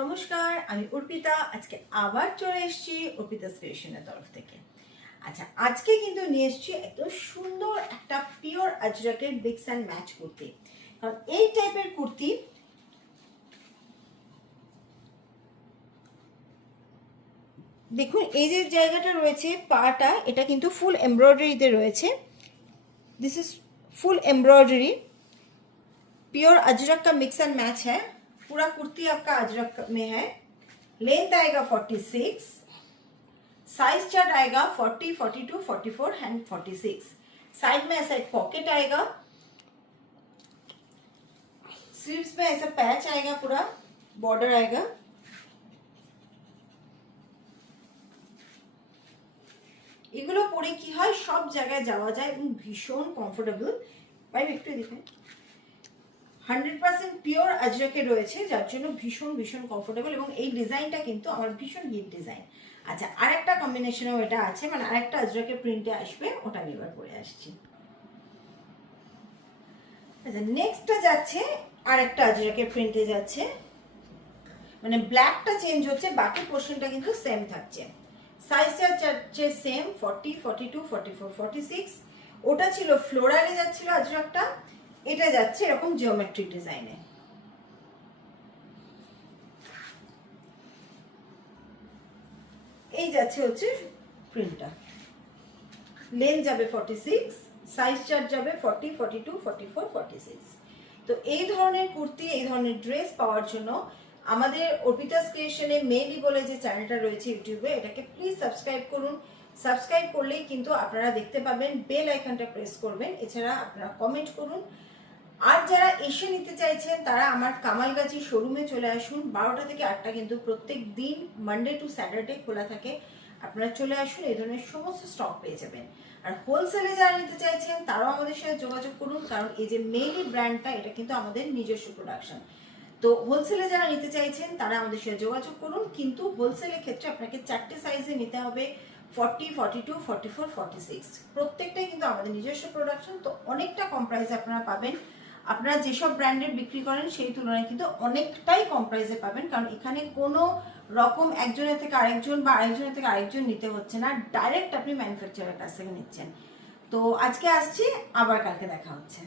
নমস্কার, আমি অর্পিতা। আজকে আবার চলে এসেছি অর্পিতাস ক্রিয়েশনের তরফ থেকে। আচ্ছা, আজকে কিন্তু নিয়ে এসেছি এত সুন্দর একটা পিওর আজরাকের মিক্স অ্যান্ড ম্যাচ কুর্তি। কারণ এই টাইপের কুর্তি দেখুন, এই যে জায়গাটা রয়েছে পাটা, এটা কিন্তু ফুল এমব্রয়ডারিতে রয়েছে। This is full embroidery, pure Ajrak का मिक्स एंड मैच है। पूरा कुर्ती आपका अजरक में है। लेंथ आएगा 46, साइज चार्ट आएगा 40, 42, 44 एंड 46। साइड में ऐसा एक पॉकेट आएगा, स्लीव्स में ऐसा पैच आएगा, पूरा बॉर्डर आएगा। এগুলো পরে কি হয়, সব জায়গায় যাওয়া যায় এবং ভীষণ কমফোর্টেবল। ভাই একটু দেখুন, 100% পিওর আজরাকে রয়েছে, যার জন্য ভীষণ ভীষণ কমফোর্টেবল। এবং এই ডিজাইনটা কিন্তু আমার ভীষণ হিট ডিজাইন। আচ্ছা, আরেকটা কম্বিনেশনেও এটা আছে, মানে আরেকটা আজরাকে প্রিন্টে আসবে, ওটা আমি এবার পরে আসছি। আচ্ছা, নেক্সটটা যাচ্ছে আরেকটা আজরাকে প্রিন্টে যাচ্ছে, মানে ব্ল্যাকটা চেঞ্জ হচ্ছে, বাকি পোর্শনটা কিন্তু সেম থাকছে। সাইজটা যাচ্ছে সেম 40, 42, 44, 46। ওটা ছিল ফ্লোরালে যাচ্ছিল আজরাকটা, এটা যাচ্ছে এরকম জিওমেট্রিক ডিজাইনে। এই যাচ্ছে হচ্ছে প্রিন্টটা। লেন্থ যাবে 46, সাইজ চার্ট যাবে 40, 42, 44, 46। তো এই ধরনের কুর্তি, এই ধরনের ড্রেস পাওয়ার জন্য আমাদের অর্পিতাস ক্রিয়েশনে মেইলি বলে যে চ্যানেলটা রয়েছে ইউটিউবে, এটাকে প্লিজ সাবস্ক্রাইব করুন। সাবস্ক্রাইব করলেই কিন্তু আপনারা দেখতে পাবেন, বেল আইকনটা প্রেস করবেন। এছাড়া আপনারা কমেন্ট করুন। আর যারা এসে নিতে চাইছেন তারা আমার কামালগাছি শোরুমে চলে আসুন। 12টা থেকে 8টা কিন্তু প্রত্যেক দিন মানডে টু স্যাটারডে খোলা থাকে। আপনারা চলে আসুন, এই ধরনের সমস্ত স্টক পেয়ে যাবেন। আর হোলসেলে যারা নিতে চাইছেন তারাও আমাদের সাথে যোগাযোগ করুন, কারণ এই যে মেইলি ব্র্যান্ডটা, এটা কিন্তু আমাদের নিজস্ব প্রোডাকশন। তো হোলসেলে যারা নিতে চাইছেন তারা আমাদের সাথে যোগাযোগ করুন, কিন্তু হোলসেলের ক্ষেত্রে আপনাকে 4টে সাইজে নিতে হবে, 40, 42, 44, 46। প্রত্যেকটাই কিন্তু আমাদের নিজস্ব প্রোডাকশন। তো অনেকটা কম প্রাইসে আপনারা পাবেন। আপনারা যেসব ব্র্যান্ডের বিক্রি করেন সেই তুলনায় কিন্তু অনেকটাই কম প্রাইসে পাবেন, কারণ এখানে কোনো রকম একজনের থেকে আরেকজন বা আরেকজনের থেকে আরেকজন নিতে হচ্ছে না, ডাইরেক্ট আপনি ম্যানুফ্যাকচারের কাছ থেকে নিচ্ছেন। তো আজকে আসছি, আবার কালকে দেখা হচ্ছে।